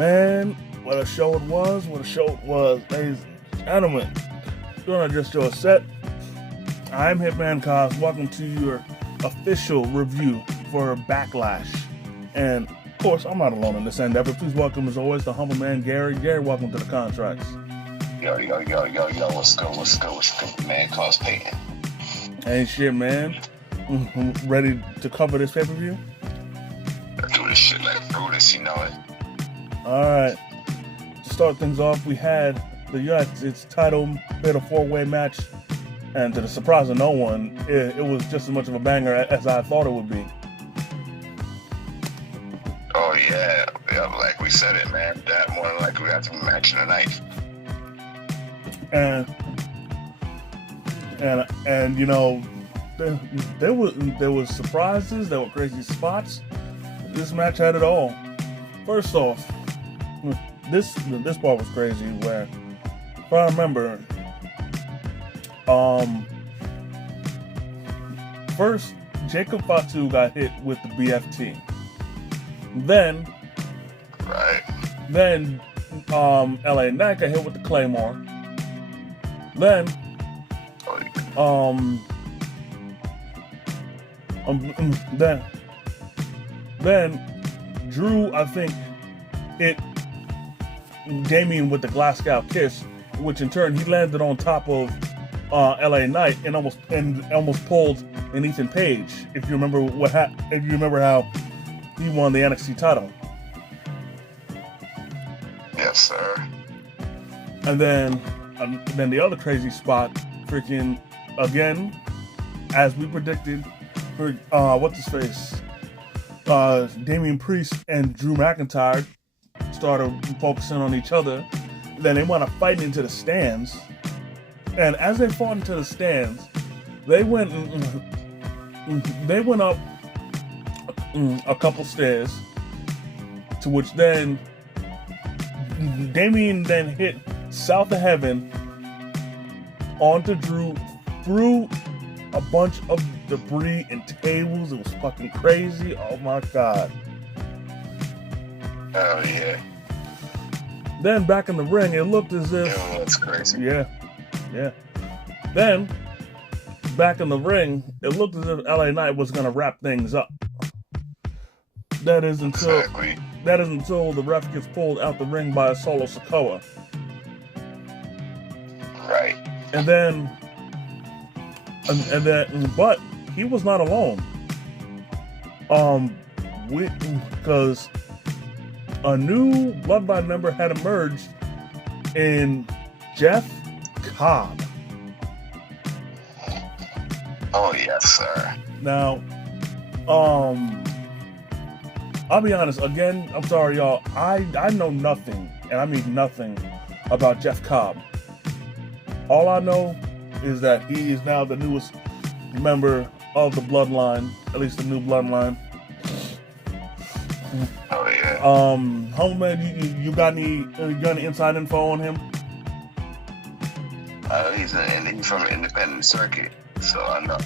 Man, what a show it was, ladies and gentlemen. Doing just your set. I'm Hitman Cos. Welcome to your official review for Backlash. And, of course, I'm not alone in this endeavor. Please welcome, as always, the humble man, Gary. Gary, welcome to the Contracts. Yo, what's good, man? Cos Payton. Hey, shit, man. Ready to cover this pay-per-view? Let's do this shit like Brutus, you know it. Alright. To start things off, we had the United States title fatal four-way match. And to the surprise of no one, it was just as much of a banger as I thought it would be. Oh, yeah, like we said it, man. That more than likely we have to be matching tonight. And you know, there was surprises, there were crazy spots. This match had it all. First off, this part was crazy. Where, if I remember, first Jacob Fatu got hit with the BFT. Then LA Knight got hit with the Claymore. Then then Drew, I think, hit Damien with the Glasgow Kiss, which in turn he landed on top of LA Knight and almost pulled an Ethan Page. If you remember how he won the NXT title. Yes, sir. And then the other crazy spot, freaking again, as we predicted, for what's his face, Damian Priest and Drew McIntyre started focusing on each other. Then they wound up fighting into the stands, and as they fought into the stands, they went up a couple stairs, to which then Damian then hit south of heaven onto Drew, threw a bunch of debris and tables. It was fucking crazy. Oh my god. Oh yeah. Then back in the ring, it looked as if... Yeah, that's crazy. Yeah. Then, back in the ring, it looked as if LA Knight was going to wrap things up. That is until the ref gets pulled out the ring by a Solo Sikoa. Right. And then, but he was not alone. Because a new Bloodline member had emerged in Jeff Cobb. Oh yes, sir. Now, I'll be honest. Again, I'm sorry, y'all. I know nothing, and I mean nothing, about Jeff Cobb. All I know is that he is now the newest member of the Bloodline, at least the new Bloodline. Oh yeah. Homie, you got any inside info on him? He's from the independent circuit, so I know.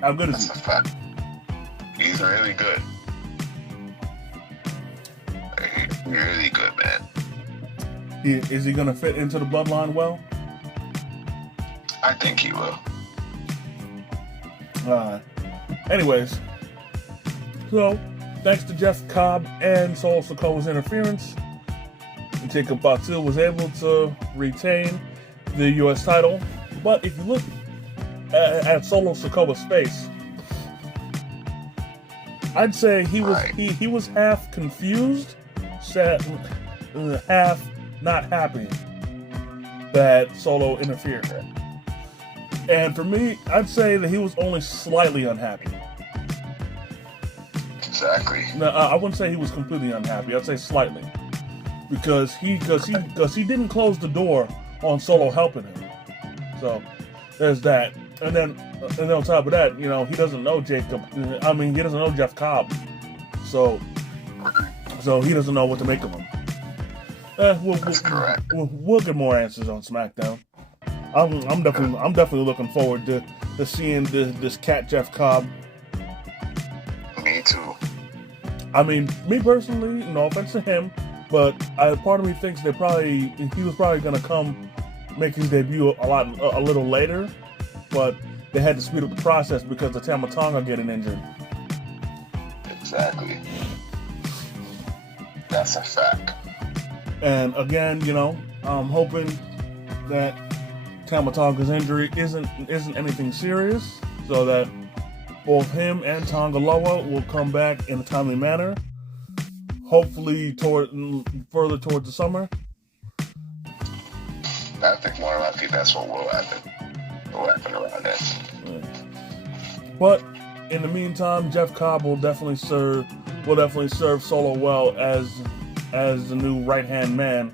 How good is he? That's a fact. He's really good. He's really good, man. Is he gonna fit into the Bloodline well? I think he will. Anyways, so thanks to Jeff Cobb and Solo Sikoa's interference, Jacob Fatu was able to retain the U.S. title. But if you look at Solo Sikoa's face, I'd say he was half confused, half not happy that Solo interfered. And for me, I'd say that he was only slightly unhappy. Exactly. No, I wouldn't say he was completely unhappy. I'd say slightly, because he didn't close the door on Solo helping him. So there's that. And then on top of that, you know, he doesn't know Jacob. I mean, he doesn't know Jeff Cobb. So he doesn't know what to make of him. That's correct. We'll get more answers on SmackDown. I'm definitely looking forward to seeing this cat Jeff Cobb. Me too. I mean, me personally, no offense to him, but part of me thinks he was probably gonna come make his debut a little later, but they had to speed up the process because of Tama Tonga getting injured. Exactly. That's a fact. And again, I'm hoping that Tama Tonga's injury isn't anything serious, so that both him and Tonga Loa will come back in a timely manner. Hopefully, further towards the summer. I think more likely that's what will happen. What will happen around that. But in the meantime, Jeff Cobb will definitely serve Solo well as the new right hand man.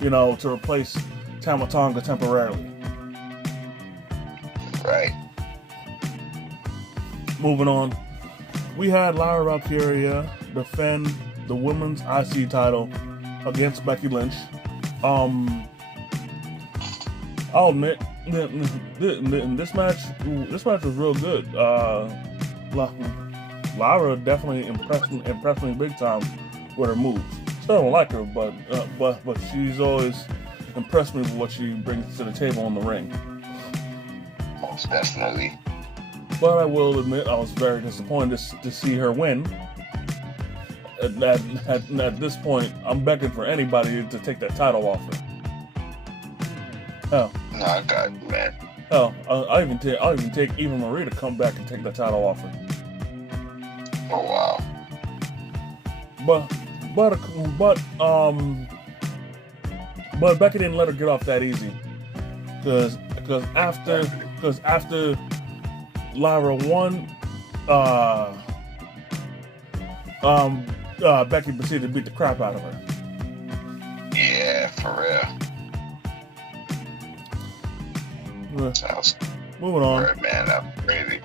To replace Tama Tonga temporarily. Right. Moving on, we had Lyra Valkyria defend the women's IC title against Becky Lynch. I'll admit, this match was real good. Lyra definitely impressed me big time with her moves. Still don't like her, but she's always impressed me with what she brings to the table in the ring. Most definitely. But I will admit, I was very disappointed to see her win. At this point, I'm begging for anybody to take that title off her. Hell. No, I got it, man. Hell, I'll even take Eva Marie to come back and take that title off her. Oh wow. But Becky didn't let her get off that easy. Because after Lyra won, Becky proceeded to beat the crap out of her. Yeah, for real. Sounds moving on. Word, man, that's crazy.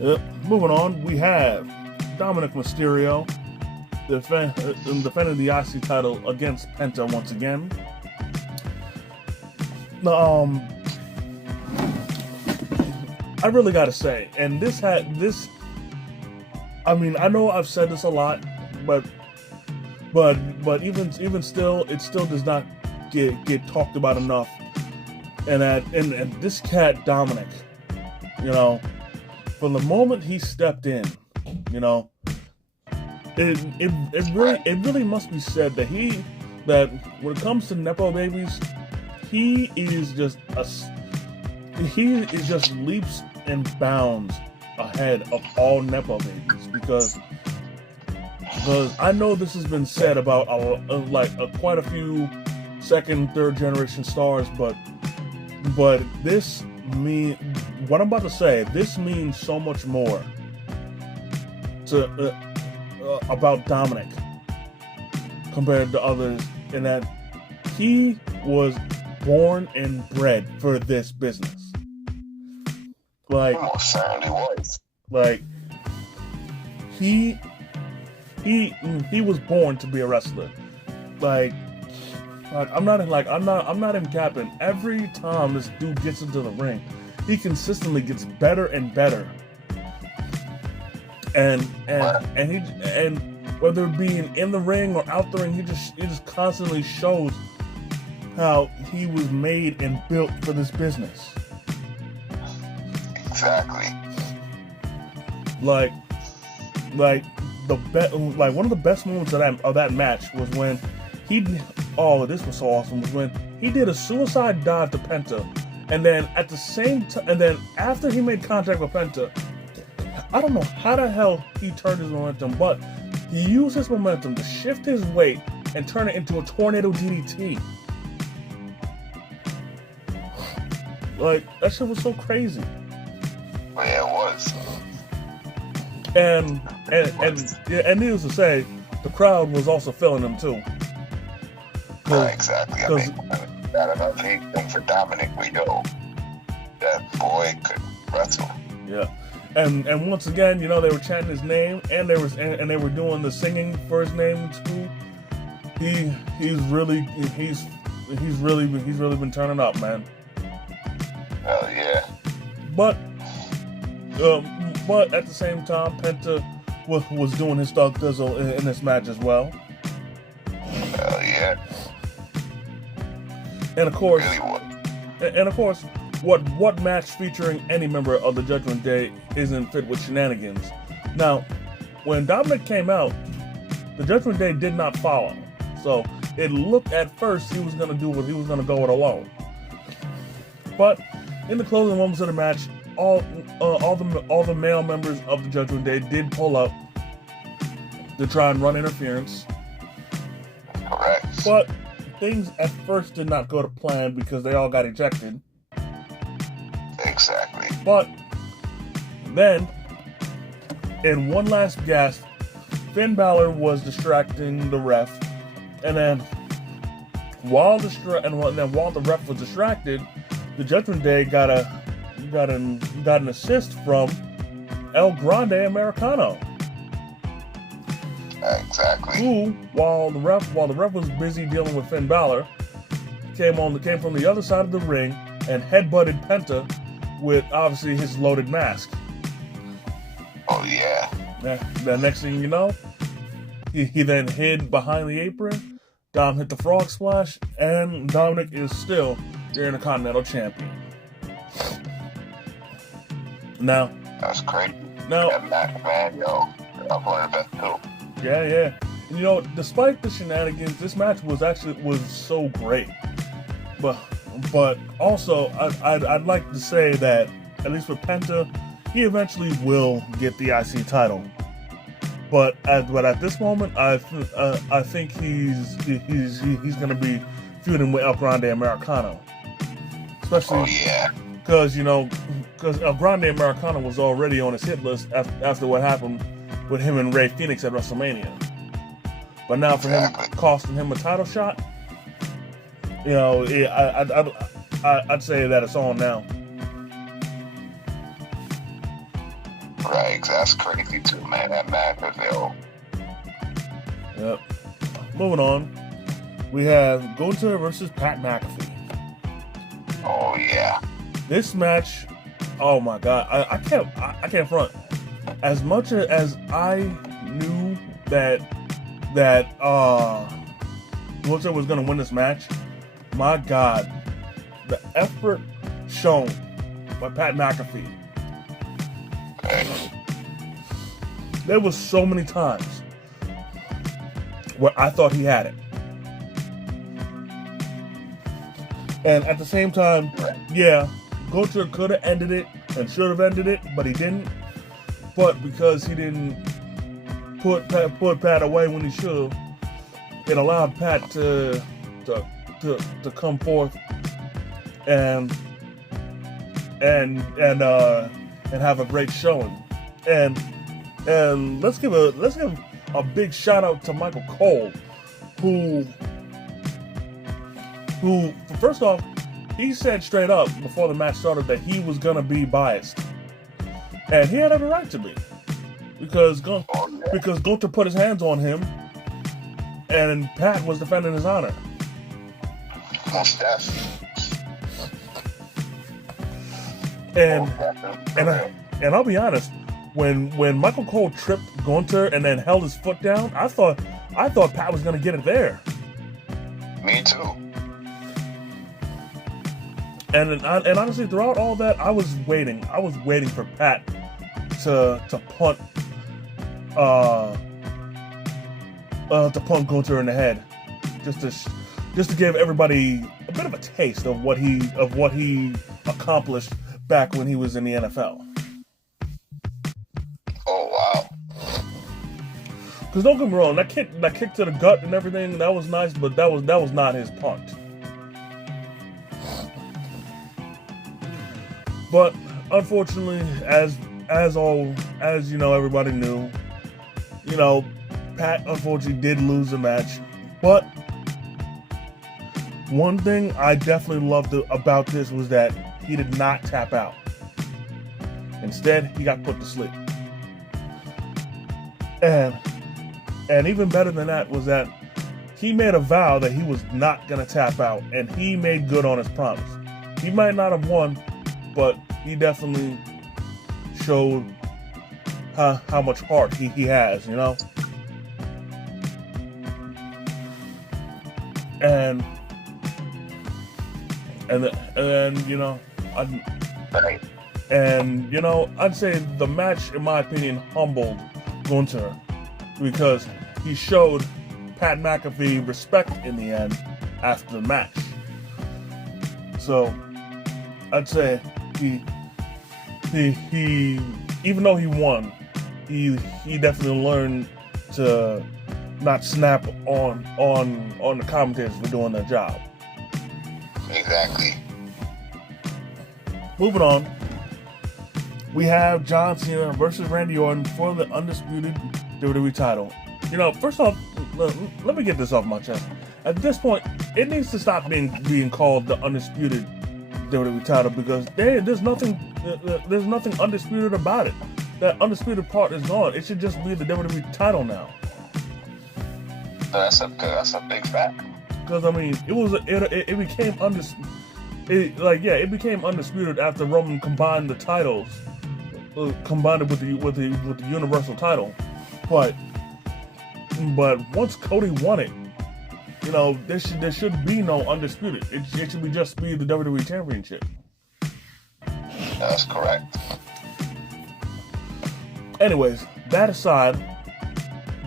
Yep. Moving on, we have Dominic Mysterio defending the IC title against Penta once again. I really gotta say, and this. I mean, I know I've said this a lot, but even still, it still does not get talked about enough. And this cat Dominic, from the moment he stepped in, it really must be said that when it comes to Nepo babies, he is just leaps and bounds ahead of all Nepo babies because I know this has been said about quite a few second, third generation stars, but what I'm about to say, this means so much more about Dominic compared to others, in that he was born and bred for this business. Almost certainly was. He was born to be a wrestler. I'm not even capping. Every time this dude gets into the ring, he consistently gets better and better. And whether being in the ring or out the ring, he just constantly shows how he was made and built for this business. Exactly. One of the best moments of that match was when this was so awesome, was when he did a suicide dive to Penta, and then at the same time, and then after he made contact with Penta, I don't know how the hell he turned his momentum, but he used his momentum to shift his weight and turn it into a tornado DDT. That shit was so crazy. Yeah, it was. And needless to say, the crowd was also feeling him too. Exactly. I mean, not enough anything for Dominic. We know that boy could wrestle. Yeah, and once again, they were chanting his name, and they were doing the singing for his name too. He's really been turning up, man. Hell yeah. But at the same time, Penta was doing his thug thizzle in this match as well. Yeah. And of course, Really was. and of course, what match featuring any member of the Judgment Day isn't fit with shenanigans? Now, when Dominic came out, the Judgment Day did not follow. So it looked at first he was going to do what he was going to go it alone. But in the closing moments of the match, all the male members of the Judgment Day did pull up to try and run interference. Correct. But things at first did not go to plan because they all got ejected. Exactly. But then, in one last gasp, Finn Balor was distracting the ref, and then while the ref was distracted, the Judgment Day got an assist from El Grande Americano. Exactly. Who, while the ref was busy dealing with Finn Balor, came from the other side of the ring and headbutted Penta with obviously his loaded mask. Oh yeah. The next thing you know, he then hid behind the apron. Dom hit the frog splash, and Dominic is still the Intercontinental Champion. Now, That's crazy. Now, That match, man, yo, I'm one of the best too. yeah. And, you know, despite the shenanigans, this match was so great. But also, I'd like to say that at least with Penta, he eventually will get the IC title. But at this moment, I think he's going to be feuding with El Grande Americano, especially because El Grande Americano was already on his hit list after what happened with him and Rey Fenix at WrestleMania. But now for him costing him a title shot, you know, I'd say that it's on now. Right, that's crazy too, man. That match is ill. Yep. Moving on, we have Gunther versus Pat McAfee. Oh yeah. This match, oh my god, I can't front. As much as I knew that Gunther was gonna win this match, my god, the effort shown by Pat McAfee. There was so many times where I thought he had it. And at the same time, yeah, Gunther could have ended it and should have ended it, but he didn't. But because he didn't put Pat away when he should, it allowed Pat to come forth and have a great showing. And let's give a big shout out to Michael Cole, who first off, he said straight up before the match started that he was gonna be biased, and he had every right to be, because Gunther put his hands on him, and Pat was defending his honor. And I'll be honest, when Michael Cole tripped Gunther and then held his foot down, I thought Pat was gonna get it there. Me too. And honestly, throughout all that, I was waiting for Pat to punt Gunther in the head, just to give everybody a bit of a taste of what he accomplished back when he was in the NFL. Oh wow! Because don't get me wrong, that kick to the gut and everything, that was nice, but that was not his punt. But unfortunately, as you know, everybody knew, you know, Pat unfortunately did lose the match. But one thing I definitely loved about this was that he did not tap out. Instead, he got put to sleep. And even better than that was that he made a vow that he was not going to tap out, and he made good on his promise. He might not have won, but he definitely showed how much heart he has, you know. And you know, Right. and you know, I'd say the match, in my opinion, humbled Gunther because he showed Pat McAfee respect in the end after the match. So I'd say he even though he won, he definitely learned to not snap on the commentators for doing their job. Exactly. Moving on, we have John Cena versus Randy Orton for the undisputed WWE title. You know, first off, let me get this off my chest. At this point, it needs to stop being called the undisputed WWE title because there's nothing undisputed about it. That undisputed part is gone. It should just be the WWE title now. That's a big fact. Because I mean, it became undisputed. It became undisputed after Roman combined the titles, combined it with the Universal title. But once Cody won it, you know, there should be no undisputed. It should just be the WWE Championship. That's correct. Anyways, that aside,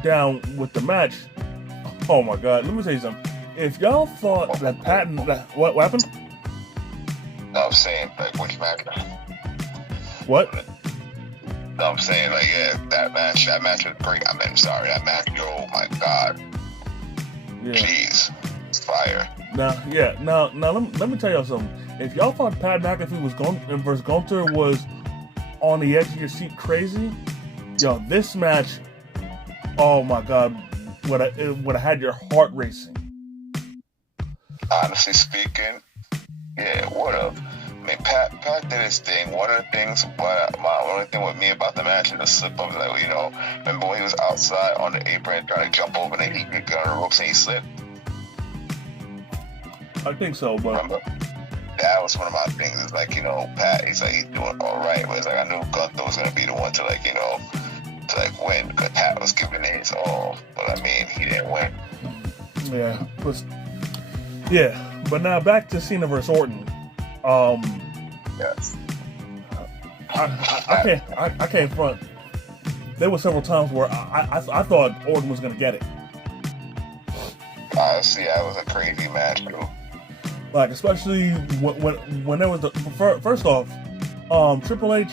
down with the match. Oh my God, let me tell you something. If y'all thought that what happened? No, I'm saying, like, which match? What? No, I'm saying, like, yeah, that match was great. I mean, sorry, that match, oh my God. Yeah. Jeez. It's fire. Now, let me tell y'all something. If y'all thought Pat McAfee versus Gunther was on the edge of your seat crazy, yo, this match, oh my God, would have had your heart racing. Honestly speaking, yeah, what up? I mean, Pat did his thing. One of the things, my only thing with me about the match is the slip up. Like, you know, remember when he was outside on the apron trying to jump over and he got on the ropes and he slipped? I think so, but remember? That was one of my things. It's like, you know, Pat, he's doing all right, but it's like I knew Gunther was gonna be the one to, like, you know, to win because Pat was giving it his all. But I mean, he didn't win. But now back to Cena versus Orton. Yes. I can't front. There were several times where I thought Orton was gonna get it. Honestly, that was a crazy match too. Like, especially when there was the first off, Triple H,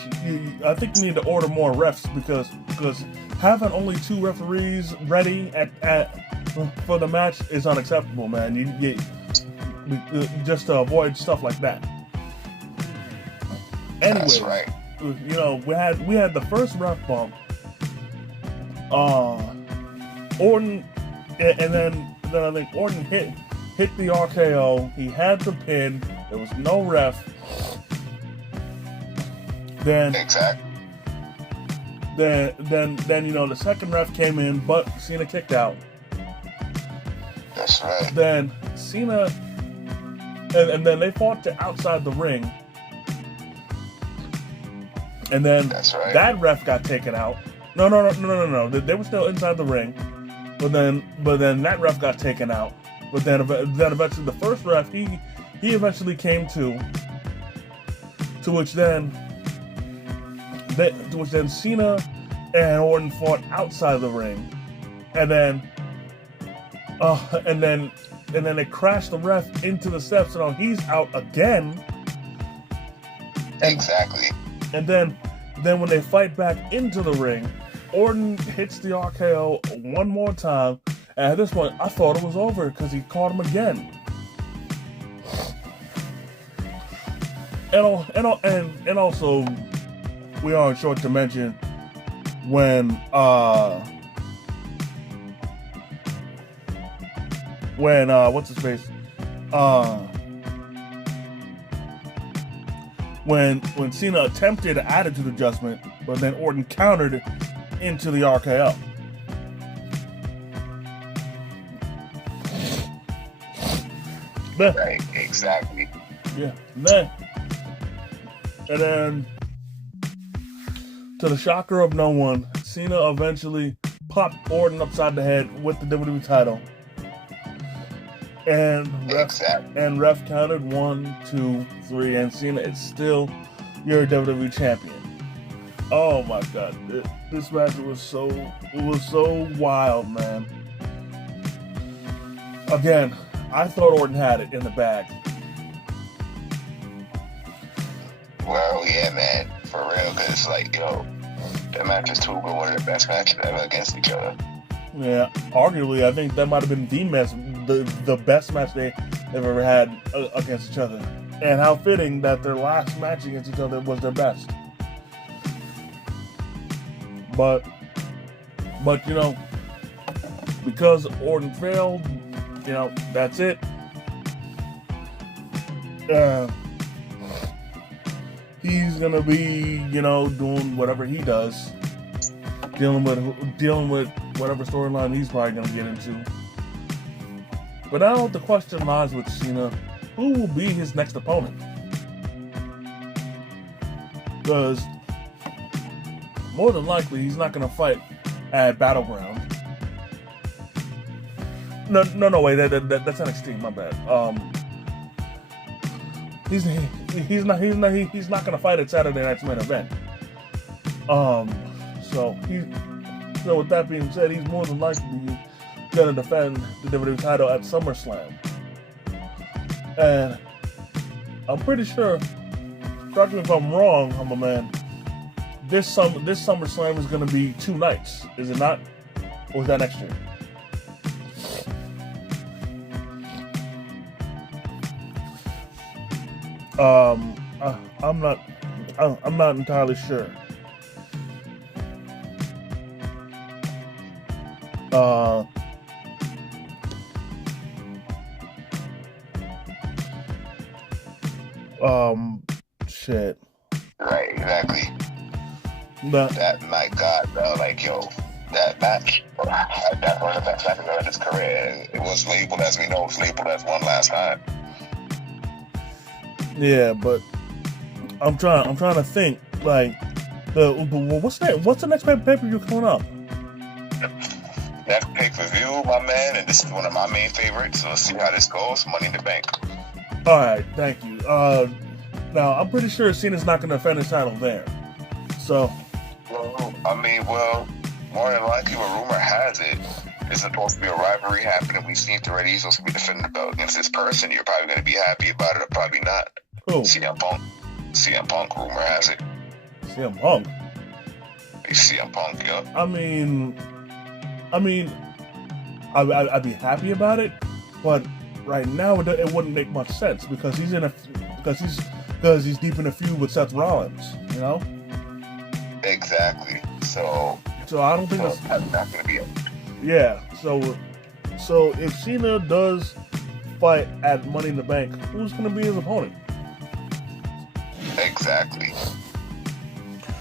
I think you need to order more refs because having only 2 referees ready for the match is unacceptable, man. You just to avoid stuff like that. Anyway, that's right. You know, we had the first ref bump. Orton, and then I think Orton hit the RKO. He had the pin. There was no ref. Then exactly. Then you know, the second ref came in, but Cena kicked out. That's right. Then Cena, and then they fought to outside the ring. And then that's right. That ref got taken out. No. They were still inside the ring. But then that ref got taken out. But then eventually the first ref, he eventually came to which then Cena and Orton fought outside the ring. And then they crashed the ref into the steps, and he's out again. Exactly. And then when they fight back into the ring, Orton hits the RKO one more time. And at this point, I thought it was over because he caught him again. And also, we aren't short to mention when what's his face? When Cena attempted an attitude adjustment, but then Orton countered into the RKO. Right, exactly. Yeah, and then To the shocker of no one, Cena eventually popped Orton upside the head with the WWE title. And ref counted 1, 2, 3, and Cena is still your WWE champion. Oh my God, this match was so wild, man. Again, I thought Orton had it in the bag. Well, yeah, man, for real, because like, that match is too good, one of the best matches ever against each other. Yeah, arguably, I think that might have been the best match they've ever had against each other. And how fitting that their last match against each other was their best. But because Orton failed, that's it. He's gonna be, doing whatever he does, dealing with whatever storyline he's probably gonna get into. But now the question lies with Cena: who will be his next opponent? Because more than likely he's not gonna fight at Battleground. No way. That's NXT. My bad. He's not gonna fight at Saturday Night's Main Event. So with that being said, he's more than likely gonna defend the WWE title at SummerSlam. And I'm pretty sure, correct me if I'm wrong, humble man, this SummerSlam is gonna be 2 nights, is it not? Or is that next year? I'm not entirely sure. Shit. Right, exactly. But my God, bro, that match, that's one of the best matches of his career. It was labeled, as we know, labeled as one last time. Yeah, but I'm trying to think, what's the next pay-per-view coming up? Next pay-per-view, my man, and this is one of my main favorites, so let's see how this goes. Money in the Bank. Alright, thank you. Now, I'm pretty sure Cena's not going to defend his title there. So... Well, more than likely, what rumor has it, there's supposed to be a rivalry happening. We've seen it already. He's supposed to be defending the belt against this person. You're probably going to be happy about it or probably not. Who? CM Punk, rumor has it. CM Punk? CM Punk, yeah. I'd be happy about it, but right now it wouldn't make much sense because he's deep in a feud with Seth Rollins, Exactly. So I don't think that's not going to be it. Yeah. So if Cena does fight at Money in the Bank, who's going to be his opponent? Exactly.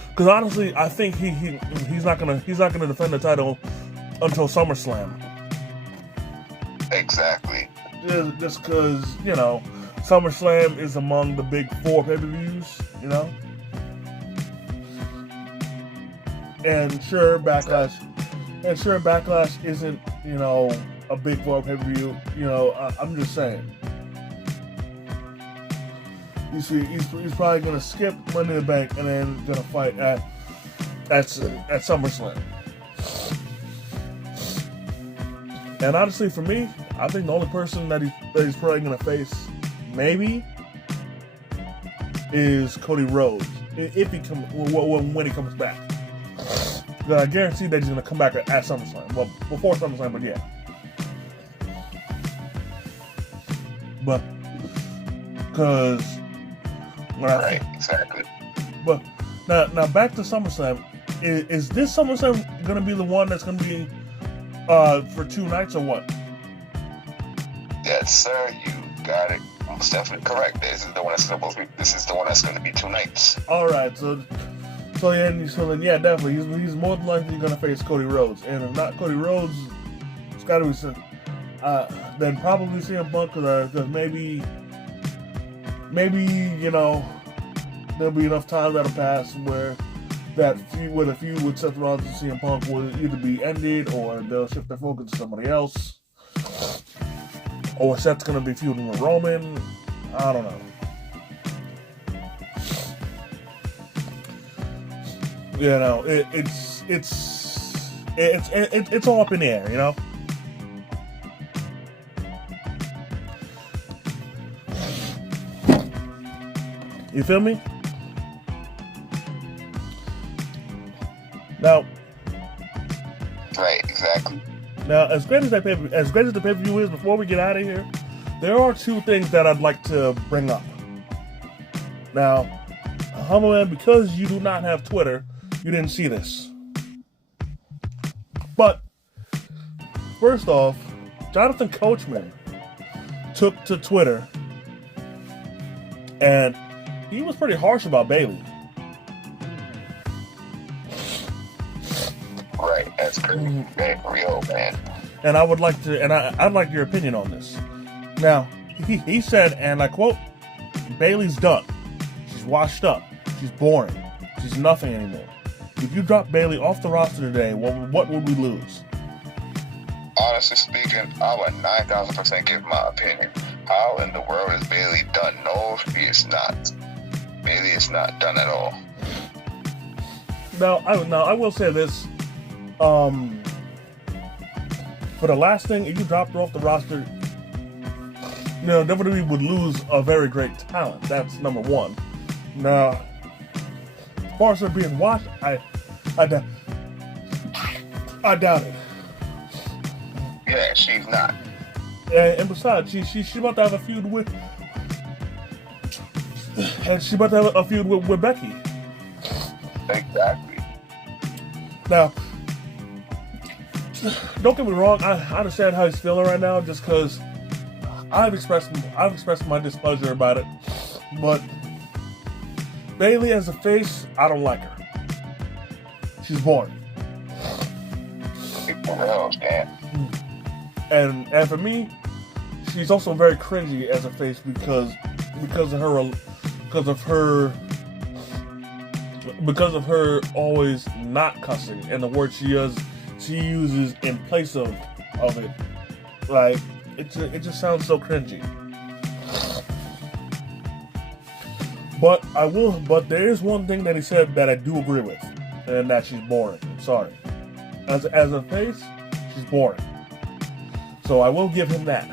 Because honestly, I think he's not gonna defend the title until SummerSlam. Exactly. Just because SummerSlam is among the big 4 pay-per-views, And sure, Backlash isn't, a big 4 pay-per-view. I'm just saying. He's probably gonna skip Money in the Bank and then gonna fight at SummerSlam. And honestly, for me, I think the only person that he's probably gonna face, maybe, is Cody Rhodes if he when he comes back. I guarantee that he's gonna come back at SummerSlam. Well, before SummerSlam, but yeah. But because. Right, exactly. But now back to SummerSlam. Is this SummerSlam gonna be the one that's gonna be for 2 nights or what? Yes, sir. You got it. Most definitely correct. This is the one that's going to be 2 nights. All right. So then, yeah, definitely. He's more than likely gonna face Cody Rhodes, and if not Cody Rhodes, it's got to be then probably CM Punk because maybe there'll be enough time that'll pass where that feud with Seth Rollins and CM Punk will either be ended or they'll shift their focus to somebody else. Or Seth's gonna be feuding with Roman. I don't know. You know, it's all up in the air, you know. You feel me? Now, right, exactly. Now, as great as the pay-per-view is, before we get out of here, there are two things that I'd like to bring up. Now, Humble Man, because you do not have Twitter, you didn't see this. But first off, Jonathan Coachman took to Twitter, and he was pretty harsh about Bayley. Right, that's pretty real, man. And I would like to, and I'd like your opinion on this. Now, he said, and I quote, "Bayley's done. She's washed up. She's boring. She's nothing anymore. If you drop Bayley off the roster today, what would we lose?" Honestly speaking, I would 9,000% give my opinion. How in the world is Bayley done? No, she is not. Bayley is not done at all. Now I will say this. For the last thing, if you dropped her off the roster, you know, WWE would lose a very great talent. That's number one. Now, as far as her being watched, I doubt it. Yeah, she's not. And besides, she's about to have a feud with, with Becky. Exactly. Now, don't get me wrong. I understand how he's feeling right now, just because I've expressed my displeasure about it. But Bayley as a face, I don't like her. She's boring. And for me, she's also very cringy as a face because of her always not cussing and the word she uses in place of it. Like it just sounds so cringy. But there is one thing that he said that I do agree with, and that she's boring. I'm sorry. As a face, she's boring. So I will give him that.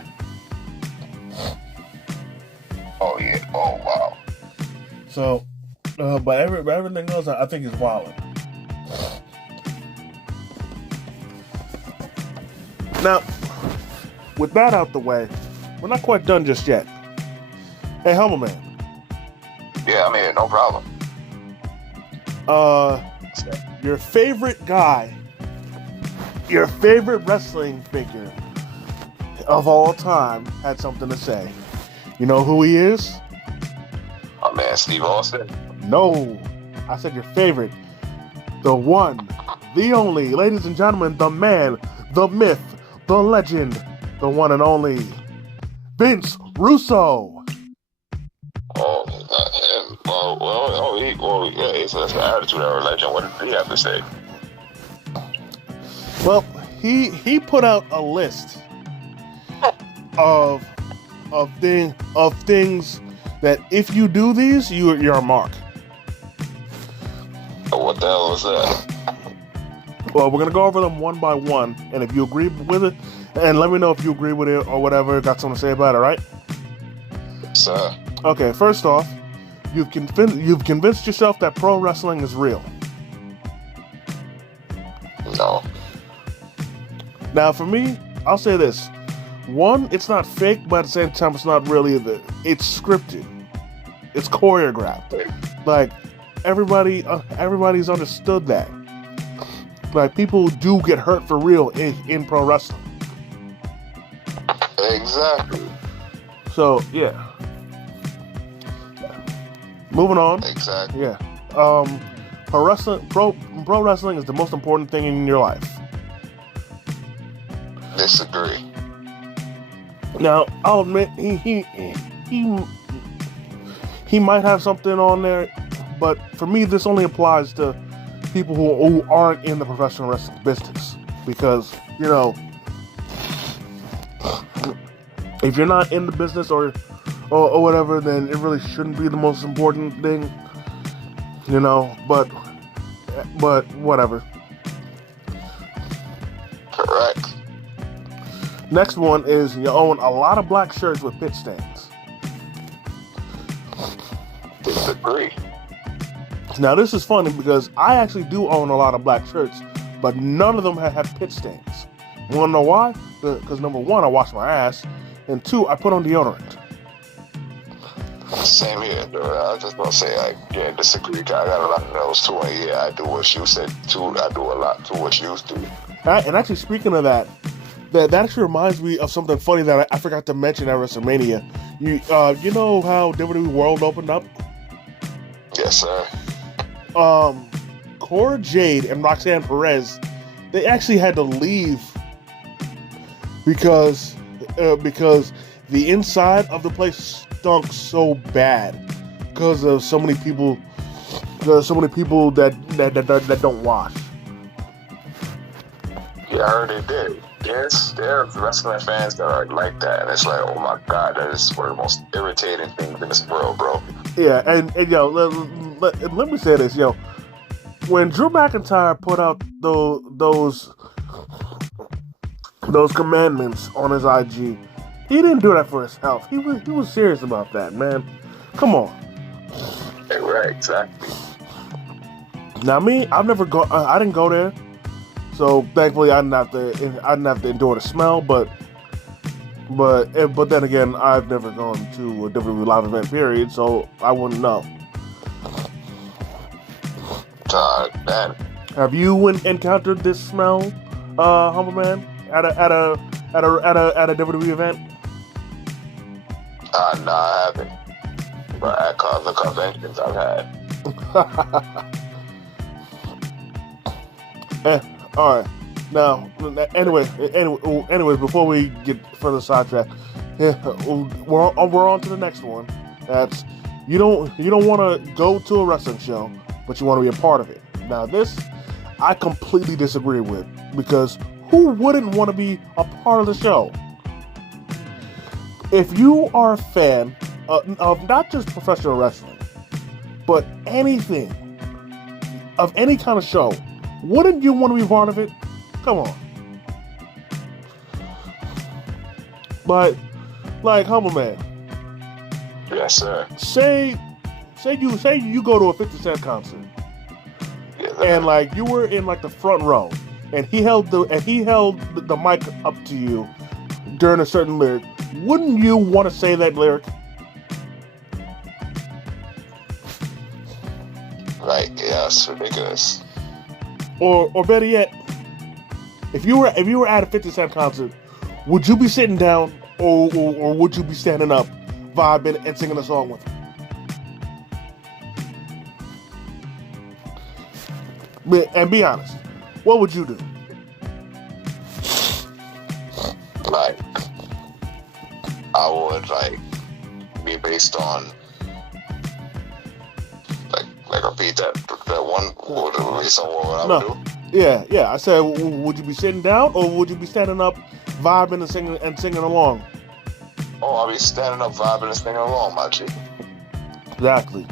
Oh yeah. Oh wow. So, but everything else I think is valid. Now, with that out the way, we're not quite done just yet. Hey, Humble Man. Yeah, I mean, no problem. Your favorite guy, your favorite wrestling figure of all time had something to say. You know who he is? Oh man, Steve Austin. No, I said your favorite. The one, the only, ladies and gentlemen, the man, the myth, the legend, the one and only, Vince Russo. Oh, not him. Yeah, he's an attitude era legend. What did he have to say? Well, he put out a list of things that if you do these, you're a mark. What the hell was that? Well, we're gonna go over them one by one, and if you agree with it, and let me know if you agree with it or whatever. Got something to say about it, right? Sir. Okay, first off, you've convinced yourself that pro wrestling is real. No. Now, for me, I'll say this. One, it's not fake, but at the same time, it's not really it's scripted. It's choreographed. Like, everybody's understood that. Like, people do get hurt for real in pro wrestling. Exactly. So, yeah. Moving on. Exactly. Yeah. Pro wrestling is the most important thing in your life. Disagree. Now, I'll admit he might have something on there, but for me, this only applies to people who aren't in the professional wrestling business, because if you're not in the business or whatever, then it really shouldn't be the most important thing, but whatever. Correct. Next one is you own a lot of black shirts with pit stains. Disagree. Now this is funny because I actually do own a lot of black shirts, but none of them have pit stains. You wanna know why? Because number one, I wash my ass, and two, I put on deodorant. Same here, dude. I was just gonna say, I can't disagree. I got a lot of those too, and yeah, I do what you said too. I do a lot to what you do. And actually, speaking of that actually reminds me of something funny that I forgot to mention at WrestleMania. You know how WWE World opened up? Yes, sir. Cora Jade and Roxanne Perez, they actually had to leave because the inside of the place stunk so bad because of so many people that don't wash. Yeah, I heard they did. Yes, there's wrestling fans that are like that, and it's like, oh my god, that is one of the most irritating things in this world, bro. Yeah, and let me say this, when Drew McIntyre put out those commandments on his IG, he didn't do that for his health. He was serious about that, man. Come on. Yeah, right, exactly. Now me, I didn't go there, so thankfully I didn't have to endure the smell. But then again, I've never gone to a WWE live event, period, so I wouldn't know. Man. Have you encountered this smell, Humble Man, at a WWE event? No, I haven't. But at the conventions I've had. All right. Now, anyways, before we get further sidetracked, we're on to the next one. That's you don't want to go to a wrestling show, but you want to be a part of it. Now, this I completely disagree with, because who wouldn't want to be a part of the show? If you are a fan of not just professional wrestling, but anything, of any kind of show, wouldn't you want to be part of it? Come on. But, like, Humble Man. Yes, sir. Say you go to a 50 Cent concert, and like you were in like the front row, and he held the mic up to you during a certain lyric. Wouldn't you want to say that lyric? Right. Yeah, it's ridiculous. Or better yet, if you were at a 50 Cent concert, would you be sitting down or would you be standing up, vibing and singing a song with him? And be honest, what would you do? Like, I would be based on repeat that one. Based on what I would do. Yeah. I said, would you be sitting down or would you be standing up, vibing and singing along? Oh, I'll be standing up, vibing and singing along, my G. Exactly.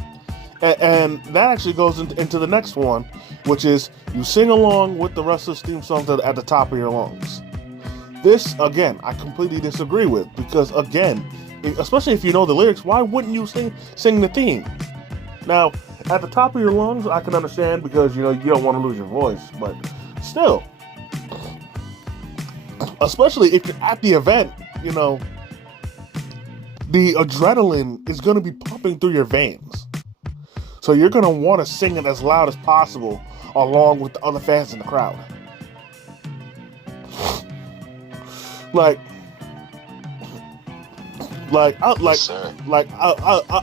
And that actually goes into the next one, which is you sing along with the wrestler's theme songs at the top of your lungs. This, again, I completely disagree with, because, again, especially if you know the lyrics, why wouldn't you sing the theme? Now, at the top of your lungs, I can understand, because, you don't want to lose your voice, but still, especially if you're at the event, the adrenaline is going to be pumping through your veins. So you're going to want to sing it as loud as possible along with the other fans in the crowd. I'm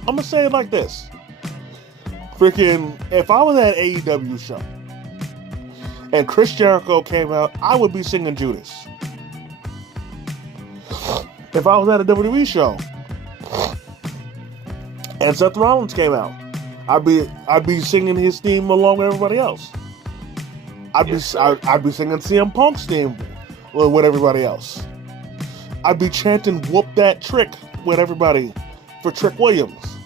gonna say it like this. Freaking, if I was at an AEW show and Chris Jericho came out, I would be singing Judas. If I was at a WWE show and Seth Rollins came out, I'd be singing his theme along with everybody else. I'd be singing CM Punk's theme with everybody else. I'd be chanting "Whoop That Trick" with everybody for Trick Williams.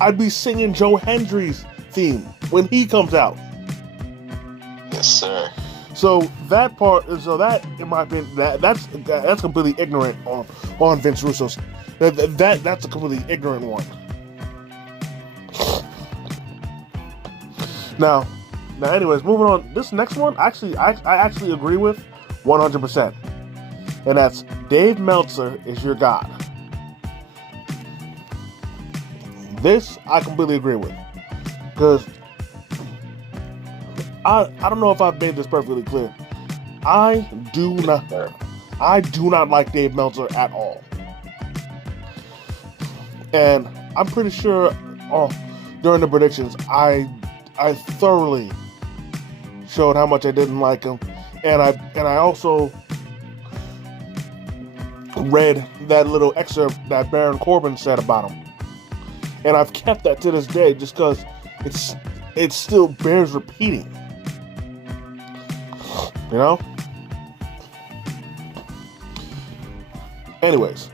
I'd be singing Joe Hendry's theme when he comes out. Yes, sir. So that part, in my opinion, that's completely ignorant on Vince Russo's. That's a completely ignorant one. Now, anyways, moving on. This next one, I actually agree with 100%, and that's Dave Meltzer is your god. This I completely agree with, because I don't know if I've made this perfectly clear. I do not like Dave Meltzer at all, and I'm pretty sure during the predictions I thoroughly showed how much I didn't like him, and I also read that little excerpt that Baron Corbin said about him, and I've kept that to this day just because it still bears repeating. You know? Anyways,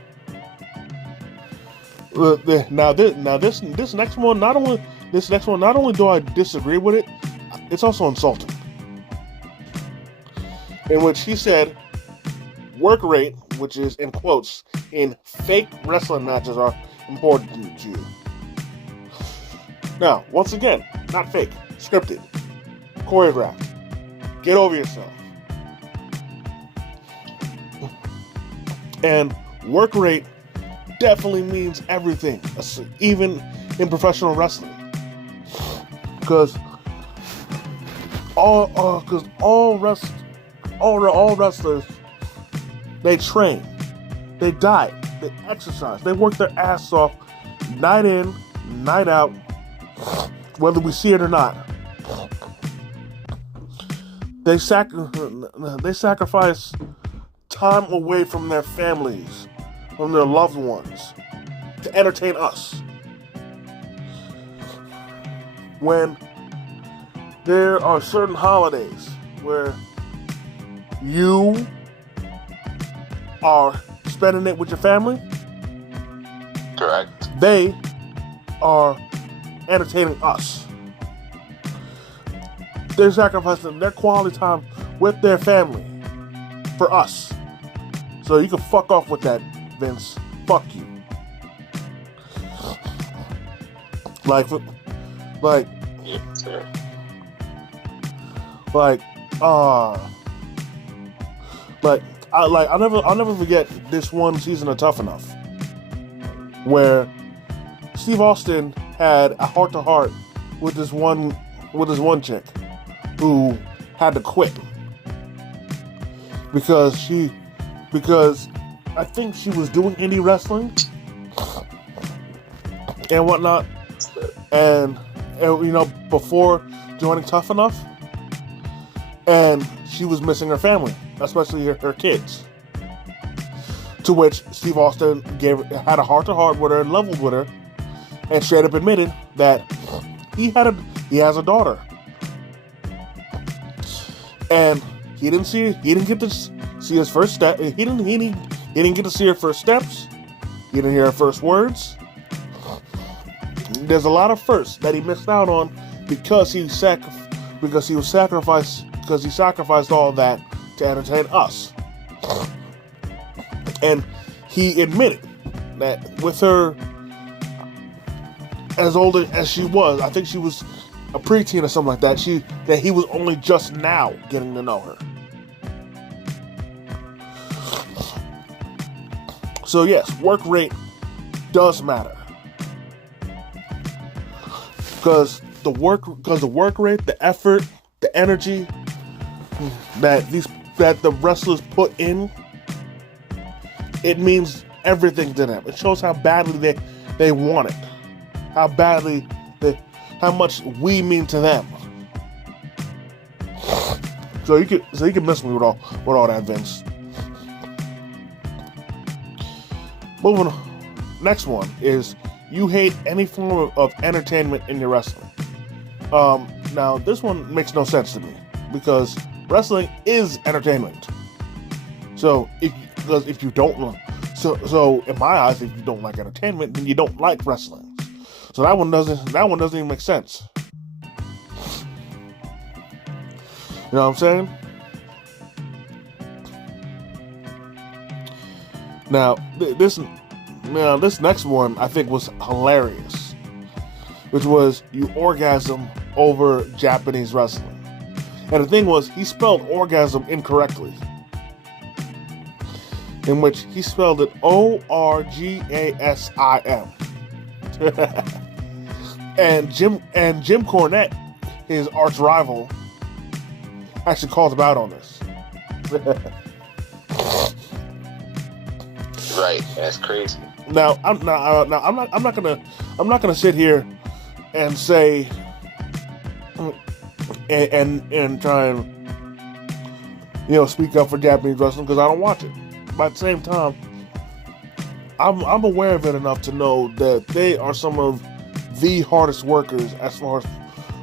now this next one, not only do I disagree with it, it's also insulting. In which he said, work rate, which is in quotes, in fake wrestling matches are important to you. Now, once again, not fake, scripted, choreographed. Get over yourself. And work rate definitely means everything, even in professional wrestling. Because all wrestlers, they train, they diet, they exercise, they work their ass off, night in, night out, whether we see it or not. They sacrifice time away from their families, from their loved ones, to entertain us. When there are certain holidays where you are spending it with your family, correct, they are entertaining us. They're sacrificing their quality time with their family for us. So you can fuck off with that, Vince. Fuck you. I'll never forget this one season of Tough Enough, where Steve Austin had a heart-to-heart with this one chick who had to quit because I think she was doing indie wrestling and whatnot, and before joining Tough Enough, and she was missing her family, especially her kids. To which Steve Austin had a heart-to-heart with her and leveled with her, and straight up admitted that he has a daughter, and he didn't get to see his first step. He didn't get to see her first steps. He didn't hear her first words. There's a lot of firsts that he missed out on because he sacrificed all that to entertain us. And he admitted that with her, as old as she was, I think she was a preteen or something like that, that he was only just now getting to know her. So yes, work rate does matter. Because the work rate, the effort, the energy that the wrestlers put in, it means everything to them. It shows how badly they want it, how much we mean to them. So you can miss me with all that, Vince. Moving on. Next one is you hate any form of entertainment in your wrestling. now this one makes no sense to me because wrestling is entertainment. So if you don't, so in my eyes, if you don't like entertainment, then you don't like wrestling. So that one doesn't even make sense. You know what I'm saying? Now this next one I think was hilarious, which was you orgasm over Japanese wrestling. And the thing was, he spelled orgasm incorrectly, in which he spelled it Orgasm. and Jim Cornette, his arch rival, actually called him out on this. Right, that's crazy. Now I'm not gonna sit here and say and try and speak up for Japanese wrestling because I don't watch it. But at the same time, I'm aware of it enough to know that they are some of the hardest workers as far as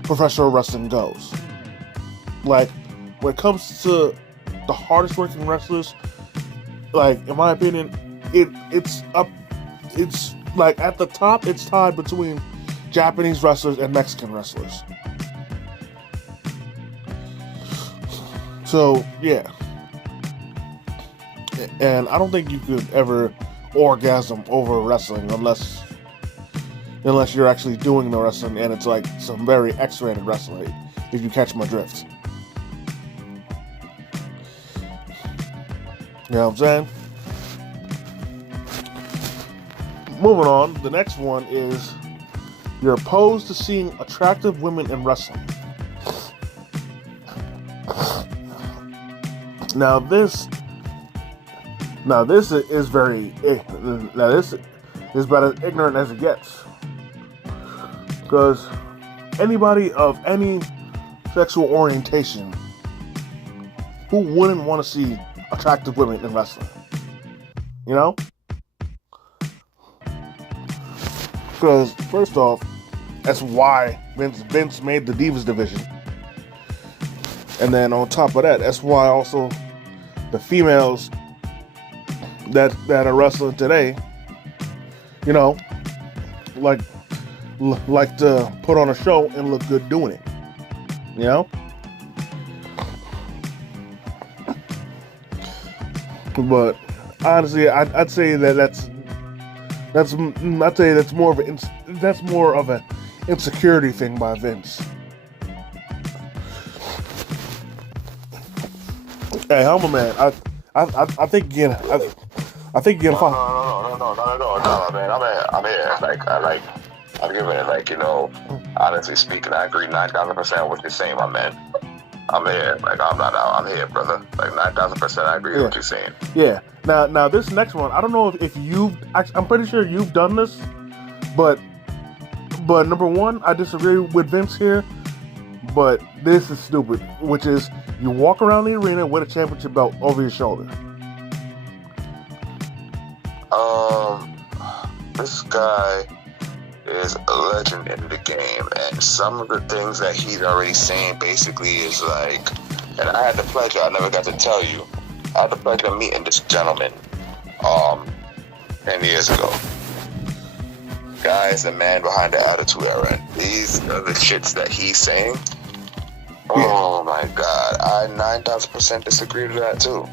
professional wrestling goes. Like, when it comes to the hardest working wrestlers, like, in my opinion, it's like at the top, it's tied between Japanese wrestlers and Mexican wrestlers. So, yeah. And I don't think you could ever orgasm over wrestling unless you're actually doing the wrestling and it's like some very X-rated wrestling, if you catch my drift. You know what I'm saying? Moving on, the next one is you're opposed to seeing attractive women in wrestling. Now this is about as ignorant as it gets, because anybody of any sexual orientation who wouldn't want to see attractive women in wrestling, you know? Because first off, that's why Vince made the Divas division, and then on top of that, that's why also the females that are wrestling today, like to put on a show and look good doing it, But honestly, I'd say that's more of an insecurity thing by Vince. Hey, I'm a man. I think again. I think you're gonna find. No, man. I'm here. I'm giving it, honestly speaking, I agree 9,000% with what you're saying, my man. I'm here. I'm not out. I'm here, brother. 9,000% I agree with what you're saying. Yeah. Now this next one, I don't know if I'm pretty sure you've done this, but number one, I disagree with Vince here, but this is stupid, which is you walk around the arena with a championship belt over your shoulder. This guy is a legend in the game, and some of the things that he's already saying basically is like, and I had the pleasure, I never got to tell you, I had the pleasure of meeting this gentleman 10 years ago. Guy is the man behind the Attitude Era, and these are the shits that he's saying. Oh my God, I 9,000% disagree with that too.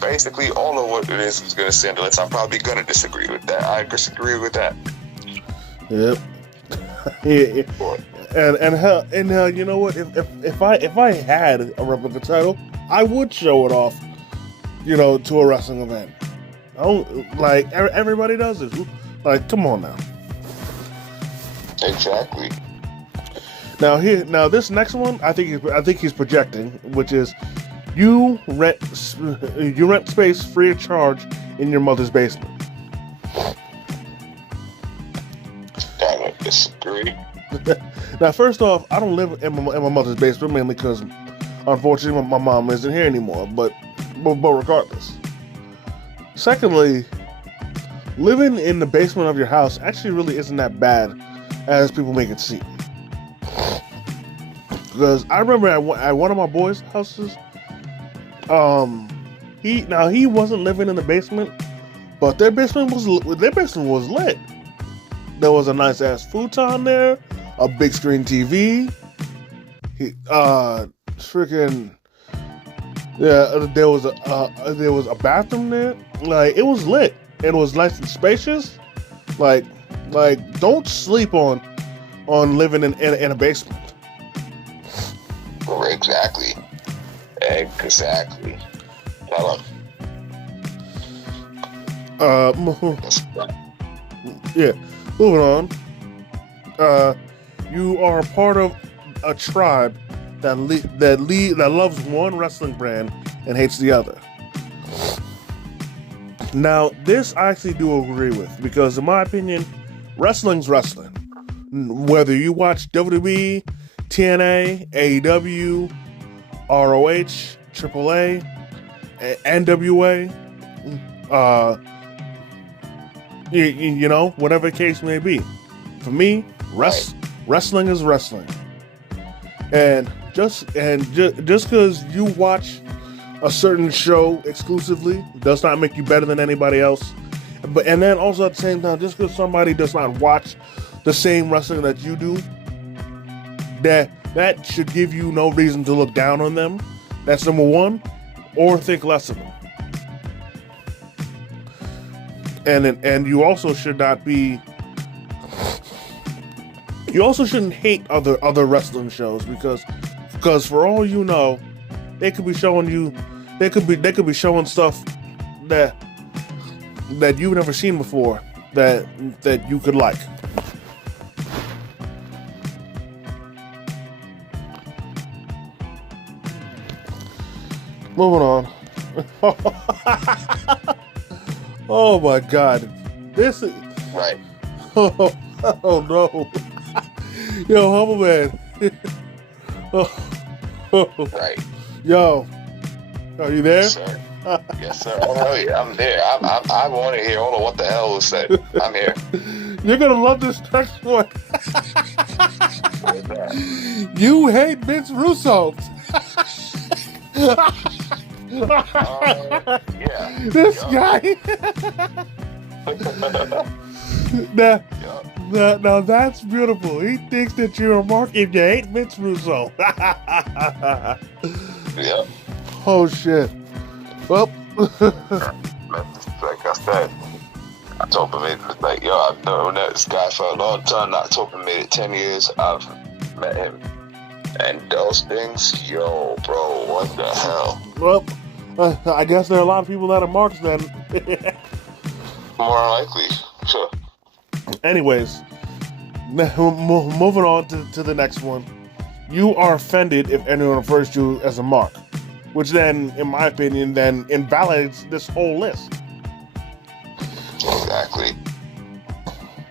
Basically, all of what it is going to say on the list, I'm probably going to disagree with that. I disagree with that. Yep. And you know what? If I had a replica title, I would show it off, to a wrestling event. I don't like everybody does this. Like, come on now. Exactly. Now this next one, I think he's projecting, which is you rent space free of charge in your mother's basement. I disagree. Now, first off, I don't live in my mother's basement mainly because, unfortunately, my mom isn't here anymore. But regardless. Secondly, living in the basement of your house actually really isn't that bad as people make it seem. Because I remember at one of my boys' houses, he wasn't living in the basement, but their basement was lit. There was a nice ass futon there, a big screen TV. Freaking yeah, there was a bathroom there. Like, it was lit. It was nice and spacious. Like don't sleep on living in a basement. Exactly. Tell him. Yeah. Moving on. You are a part of a tribe that loves one wrestling brand and hates the other. Now, this I actually do agree with, because in my opinion, wrestling's wrestling. Whether you watch WWE, TNA, AEW, ROH, AAA, NWA, you know, whatever the case may be. For me, wrestling is wrestling. And just because you watch a certain show exclusively does not make you better than anybody else. And then also at the same time, just because somebody does not watch the same wrestling that you do, that should give you no reason to look down on them. That's number one, or think less of them. And you also should not be. You also shouldn't hate other wrestling shows, because for all you know, they could be showing showing stuff that you've never seen before that you could like. Moving on. Oh my God, this is right. Oh no. Yo, Humble Man. Right. Yo, are you there? Yes, sir. Yes, sir. Oh, yeah, I'm there. I want to hear all of what the hell was said. I'm here. You're gonna love this next one. You hate Vince Russo. Yeah. This guy. Now that's beautiful. He thinks that you're a mark if you hate Vince Russo. Yeah. Oh shit. Well, like I said, I told him it like, yo, I've known this guy for a long time. I told him it 10 years. I've met him, and those things, yo, bro, what the hell? Well, I guess there are a lot of people that are marks then. More likely, sure. Anyways, moving on to the next one. You are offended if anyone refers to you as a mark, which then, in my opinion, then invalidates this whole list. Exactly.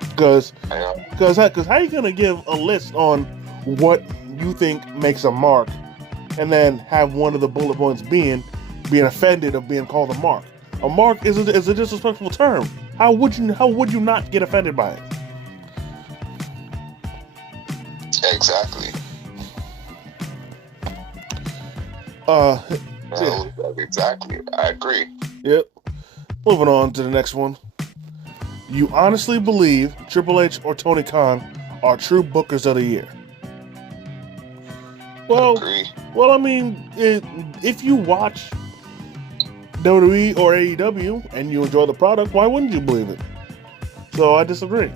Because how are you gonna give a list on what you think makes a mark, and then have one of the bullet points being offended of being called a mark? A mark is a disrespectful term. How would you not get offended by it? Exactly. Yeah. Exactly. I agree. Yep. Moving on to the next one. You honestly believe Triple H or Tony Khan are true bookers of the year? Well, I mean, if you watch WWE or AEW and you enjoy the product, why wouldn't you believe it? So I disagree.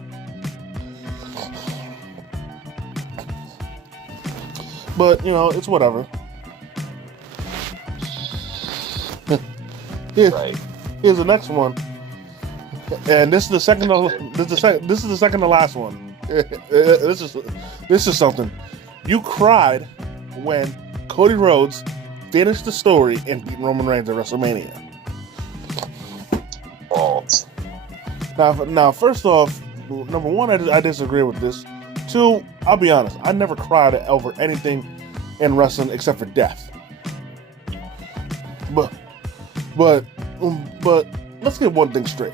But, you know, it's whatever. Here's the next one, and this is the second. This is the second to last one. This is something. You cried when Cody Rhodes finished the story and beat Roman Reigns at WrestleMania. False. Now, first off, number one, I disagree with this. Two, I'll be honest, I never cried over anything in wrestling except for death. But let's get one thing straight.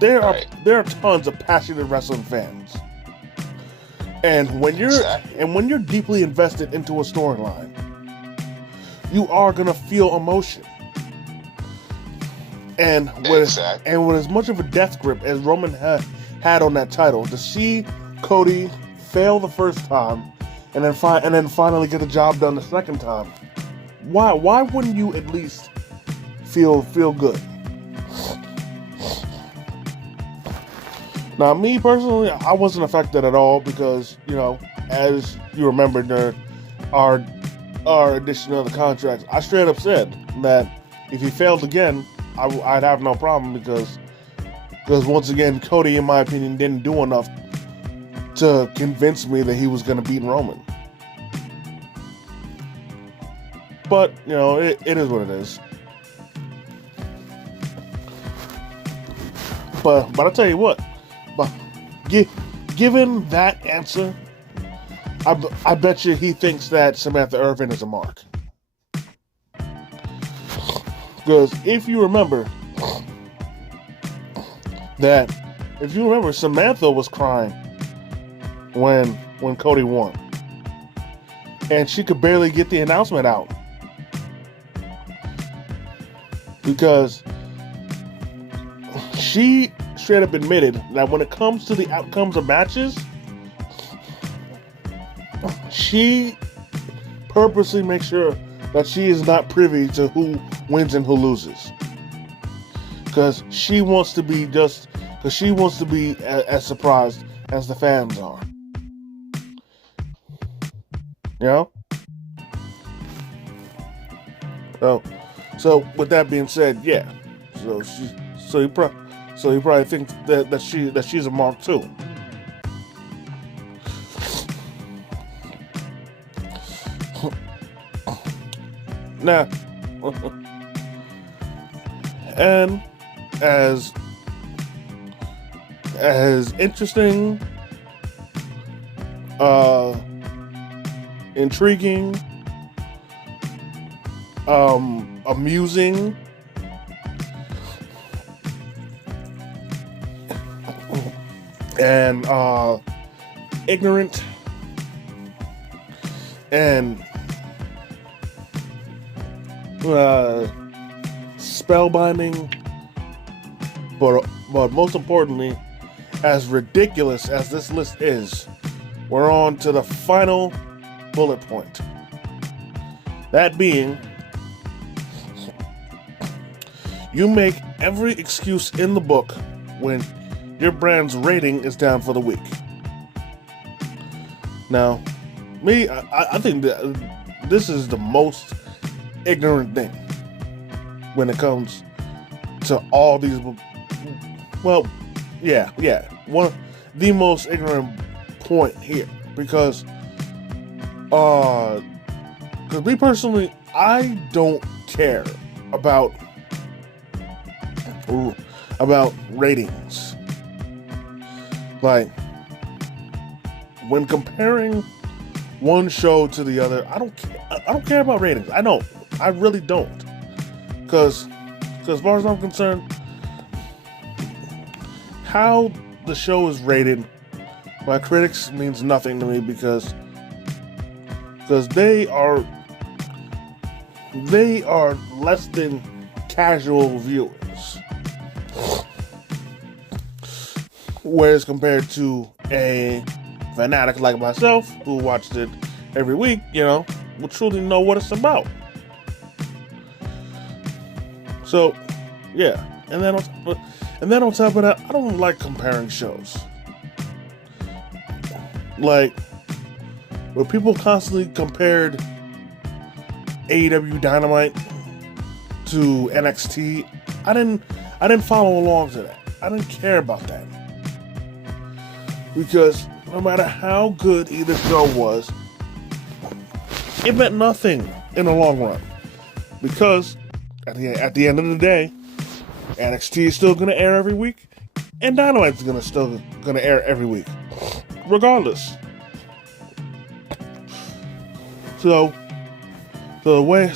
There are tons of passionate wrestling fans, And when you're Exactly. deeply invested into a storyline, you are gonna feel emotion. And Exactly. with as much of a death grip as Roman had on that title, to see Cody fail the first time, and then finally get the job done the second time, why wouldn't you at least feel good? Now, me personally, I wasn't affected at all because, as you remember, our addition of the contracts, I straight up said that if he failed again, I'd have no problem because once again, Cody, in my opinion, didn't do enough to convince me that he was going to beat Roman. But it is what it is. But I'll tell you what. But given that answer, I bet you he thinks that Samantha Irvin is a mark. Because if you remember, Samantha was crying when Cody won, and she could barely get the announcement out because she straight up admitted that when it comes to the outcomes of matches, she purposely makes sure that she is not privy to who wins and who loses, because she wants to be as surprised as the fans are. So with that being said, yeah. So you probably think that she's a mark too. Now, and as interesting, intriguing, amusing, and ignorant, and spellbinding, but most importantly, as ridiculous as this list is, we're on to the final bullet point. That being, you make every excuse in the book when your brand's rating is down for the week. Now, I think that this is the most ignorant thing when it comes to all these. Well, yeah, the most ignorant point here, because me personally, I don't care about ratings. Like, when comparing one show to the other, I don't care about ratings. I really don't. Because as far as I'm concerned, how the show is rated by critics means nothing to me, because they are less than casual viewers. Whereas compared to a fanatic like myself, who watched it every week, will truly know what it's about. So, yeah. And then on top of that, I don't like comparing shows. Like, where people constantly compared AEW Dynamite to NXT, I didn't follow along to that. I didn't care about that. Because no matter how good either show was, it meant nothing in the long run. Because at the end of the day, NXT is still going to air every week, and Dynamite is still going to air every week, regardless. So the way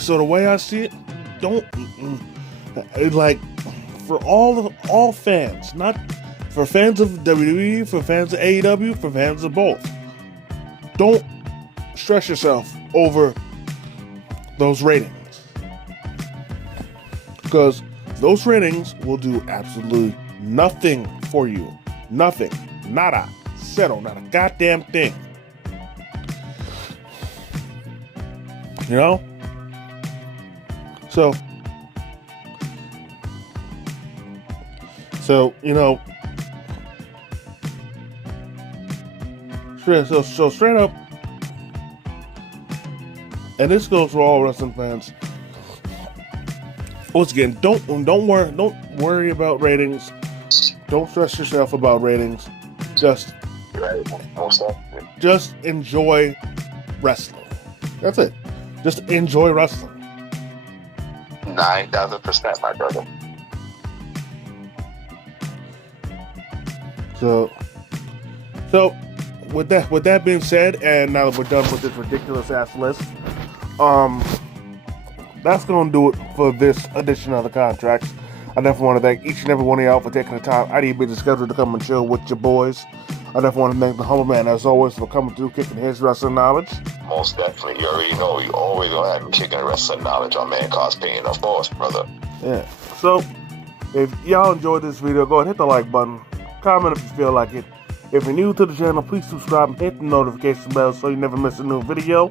I see it, for all fans, not for fans of WWE, for fans of AEW, for fans of both, don't stress yourself over those ratings. Because those ratings will do absolutely nothing for you. Nothing. Nada. Settle. Not a goddamn thing. You know? So, you know, so straight up, and this goes for all wrestling fans. Once again, don't worry about ratings. Don't stress yourself about ratings. Just enjoy wrestling. That's it. Just enjoy wrestling. 9,000%, my brother. So with that being said, and now that we're done with this ridiculous ass list, that's gonna do it for this edition of the Contracts. I definitely want to thank each and every one of y'all for taking the time out of your busy schedule to come and chill with your boys. I definitely want to thank the Humble Man, as always, for coming through, kicking his wrestling knowledge. Most definitely. You already know. You always gonna have me kicking wrestling knowledge on man cosplaying, of course, brother. Yeah. So, if y'all enjoyed this video, go ahead and hit the like button. Comment if you feel like it. If you're new to the channel, please subscribe and hit the notification bell so you never miss a new video.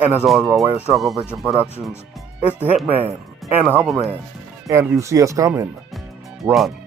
And as always, our way to Struggle Vision Productions, it's the Hitman and the Humble Man. And if you see us coming, run.